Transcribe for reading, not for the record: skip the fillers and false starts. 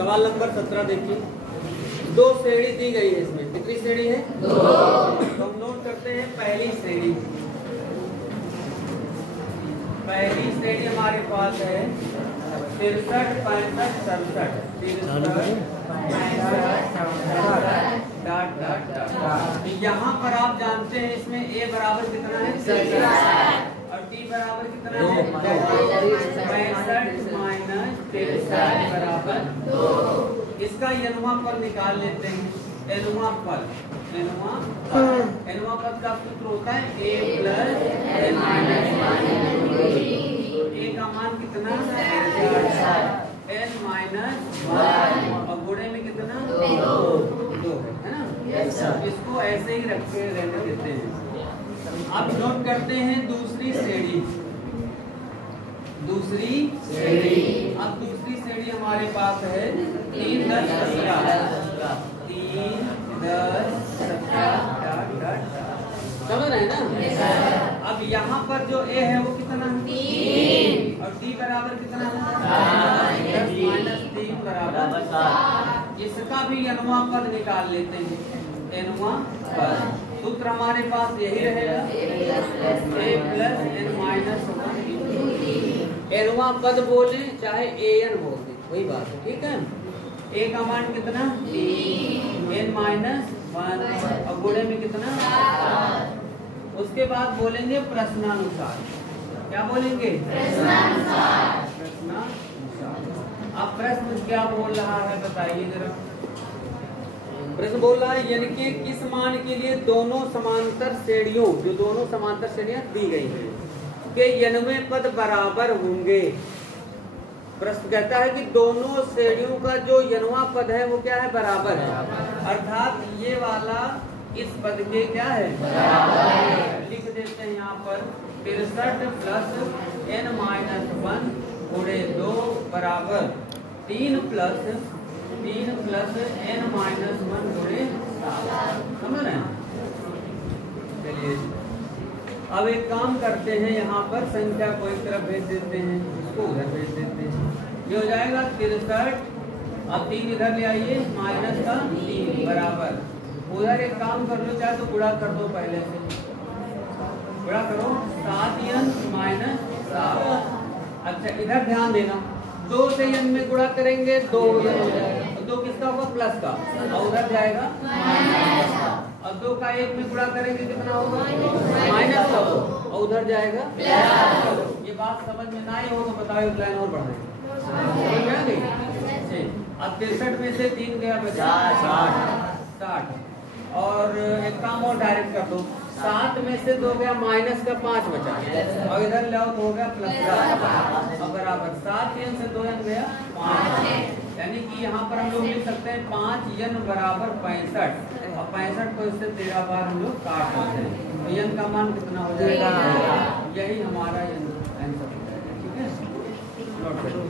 सवाल नंबर 17 देखिए। दो श्रेणी दी गई है, इसमें कितनी श्रेणी है? दो। तो हम नोट करते हैं पहली श्रेणी। पहली श्रेणी हमारे पास है 63, 65, 67। 63, 65, 67 यहाँ पर आप जानते हैं इसमें a बराबर कितना है? 63 और d बराबर कितना है? 65 माइनस 63 बराबर 2। इसका यनुमा पद निकाल लेते हैं। यनुमा पद का सूत्र होता है a plus n minus 1। a का मान कितना है? n माइनस 1 और गुणे में कितना? 2 है ना। इसको ऐसे ही रख के रहने देते हैं। अब नोट करते हैं दूसरी श्रेणी। अब दूसरी श्रेणी हमारे पास है 3, 10, 17। 3, 10, 17 समझ रहे हैं ना? अब यहाँ पर जो a है वो कितना है? 3 और d बराबर कितना है? 10 माइनस 3 बराबर 7। इसका भी यनुमा पद निकाल लेते हैं। यनुमा पद सूत्र हमारे पास यही रहेगा a प्लस n माइनस 1। यनुमा पद बोले चाहे an बोल दे, वही बात है, ठीक है। a का मान कितना? 3 n माइनस 1 और गुणे में कितना? 7। उसके बाद बोलेंगे प्रश्नानुसार। क्या बोलेंगे? प्रश्नानुसार। अब प्रश्न क्या बोल रहा है बताइए जरा। प्रश्न बोल रहा है यानी कि किस मान के लिए दोनों समांतर श्रेणियों, जो दोनों समांतर श्रेणियां दी गई हैं, के यनमे पद बराबर होंगे। प्रश्न कहता है कि दोनों श्रेणियों का जो यनवा पद है वो क्या है? बराबर है। अर्थात ये वाला इस पद के क्या है? बराबर है। लिख देते हैं यहाँ पर 63 प्लस n माइनस 1 गुणे 2 बराबर 3 प्लस n माइनस 1 गुणे 7। समझ रहे हैं? चलिए अब एक काम करते हैं, यहाँ पर संख्या को एक तरफ भेज देते हैं, इसको उधर भेज देते हैं। ये हो जाएगा 63। अब 3 इधर ले आइए, माइनस का 3 बराबर उधर एक काम कर लो, चाहे तो गुणा कर दो, पहले से गुणा करो 7n माइनस 7। अच्छा इधर ध्यान देना, 2 से n में गुणा करेंगे 2 हो जाएगा, 2 किसका होगा? प्लस का, और उधर जाएगा माइनस का। और 2 का 1 में गुणा करेंगे कितना होगा? माइनस का, और उधर जाएगा प्लस। ये बात समझ में ना ही हो तो बताओ, एक लाइन और बढ़ाएंगे। अब 63 में से 3 गया बचा 60। और एक काम और डायरेक्ट कर दो, 7 में से 2 गया माइनस का 5 बचा, और इधर ले आओ तो हो गया प्लस का, और बराबर 7n से 2n गया 5। यानी कि यहाँ पर हम लोग लिख सकते हैं 5n बराबर 65, और 65 को इससे 13 बार हम लोग काट सकते हैं, तो n का मान कितना हो जाएगा? यही हमारा आंसर हो जाएगा। ठीक है, नोट करो।